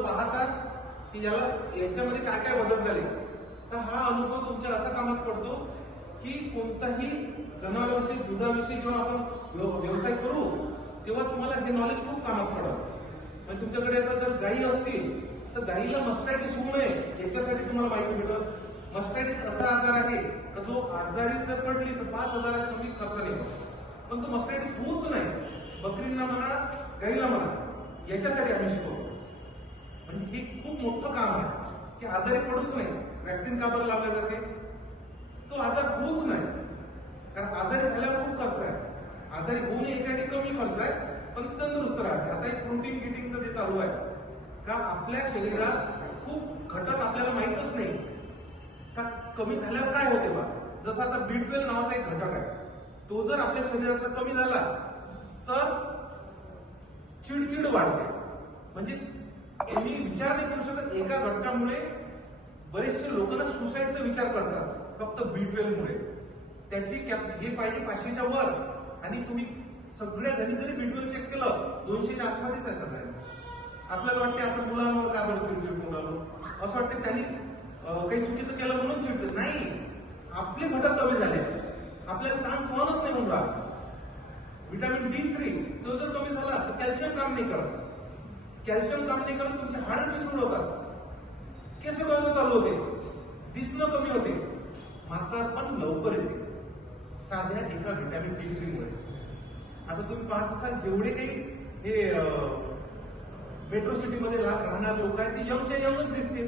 मुलं पाहतात की याला याच्यामध्ये काय काय बदल झाले, तर हा अनुभव तुमच्या असा कामात पडतो की कोणताही जनावरांविषयी दुधाविषयी जेव्हा आपण व्यवसाय करू तेव्हा तुम्हाला हे नॉलेज खूप कामात पडत. म्हणजे तुमच्याकडे आता जर गायी असतील तर गायीला मस्टॅटिस होऊ नये याच्यासाठी तुम्हाला माहिती मिळतं. मस्टॅटिस असा आजार आहे तर जो आजारी जर पडली तर 5,000 कमी खर्च नाही होतो, पण तो मस्टॅटिस होऊच नाही. बकरींना म्हणा गायीला म्हणा याच्यासाठी आम्ही शिकवतो. म्हणजे हे खूप मोठं काम आहे की आजारी पडूच नाही. वॅक्सिन का बरं लावल्या जाते, तो आजार होऊच नाही. कारण आजारी झाल्यावर खूप खर्च आहे, आजारी होऊ नये यासाठी कमी खर्च आहे पण तंदुरुस्त राहते. आता एक प्रोटीन गिटिंगचं जे चालू आहे का आपल्या शरीरात खूप घटक आपल्याला माहीतच नाही का कमी झाल्यावर काय होते बा. जसं आता B12 नावाचा एक घटक आहे, तो जर आपल्या शरीराचा कमी झाला तर चिडचिड वाढते. म्हणजे तुम्ही विचार नाही करू शकत, एका घटकामुळे बरेचसे लोक ना सुसाईडचा विचार करतात फक्त B12 मुळे. त्याची हे पाहिजे 500च्या वर आणि तुम्ही सगळ्या घरी जरी B12 चेक केलं 200च्या आतमध्येच आहे सगळ्यांचं. आपल्याला वाटते आपण मुलांवर का बरं चिडचिड करून राहिलो, असं वाटते त्यांनी काही चुकीचं केलं म्हणून चिडचिड नाही. आपले घटक कमी झाले, आपल्याला ताण सहनच नाही होऊन राहिला. व्हिटॅमिन D3 तो जर कमी झाला तर कॅल्शियम काम नाही करत. कॅल्शियम काम नाही करत, तुमचे हाड पिसून होतात, केस गळणं चालू होते, दिसणं कमी होते, म्हातारपण लवकर येते साध्या एका व्हिटॅमिन D3 मुळे. आता तुम्ही पाहत असाल जेवढे काही हे मेट्रो सिटी मध्ये राहणारे लोक आहेत ते यंगच्या यंगच दिसते,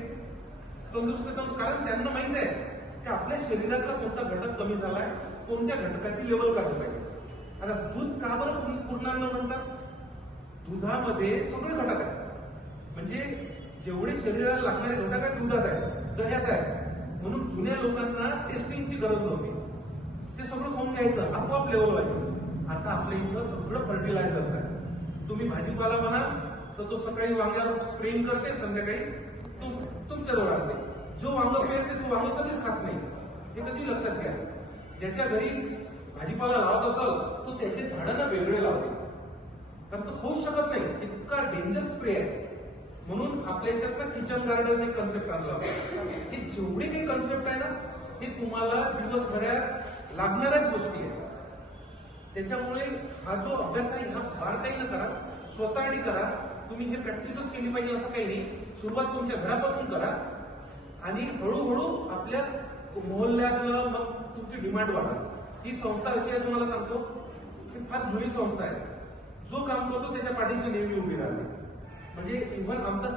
तंदुरुस्त. कारण त्यांना माहित आहे की आपल्या शरीरातला कोणता घटक कमी झालाय, कोणत्या घटकाची लेवल काढली पाहिजे. आता दूध का बरं पूर्णान्न म्हणतात, दुधामध्ये सगळे घटक आहेत. म्हणजे जेवढे शरीराला लागणारे घटक आहेत दुधात आहे, दह्यात आहे. म्हणून जुन्या लोकांना टेस्टिंगची गरज नव्हती, ते सगळं खाऊन घ्यायचं, आपोआप लेवल व्हायचं. आता आपल्या इथं सगळं फर्टिलायझरचं आहे. तुम्ही भाजीपाला म्हणा तर तो सकाळी वांग्यावर स्प्रेइंग करते, संध्याकाळी तुमच्या जवळ आणते. जो वांग पेरते तो वांग कधीच खात नाही, हे कधी लक्षात घ्या. ज्याच्या घरी भाजीपाला लावत असेल तो त्याचे झाडांना वेगळे लावते, कारण तो खाऊच शकत नाही, इतका डेंजर स्प्रे आहे. म्हणून आपल्या याच्यात ना किचन गार्डन एक कन्सेप्ट आणला. हे जेवढे काही कन्सेप्ट आहे ना हे तुम्हाला दिवसभरात लागणाऱ्याच गोष्टी आहेत. त्याच्यामुळे हा जो अभ्यास आहे हा बारकाईनं करा, स्वतःही करा. तुम्ही हे प्रॅक्टिसच केली पाहिजे असं काही नाही. सुरुवात तुमच्या घरापासून करा आणि हळूहळू आपल्या मोहल्ल्यातलं मग तुमची डिमांड वाढेल. ही संस्था अशी आहे, तुम्हाला सांगतो ही फार जुनी संस्था आहे. जो काम करतो त्याच्या पाठीशी नेहमी उभी राहते. म्हणजे इव्हन आमचा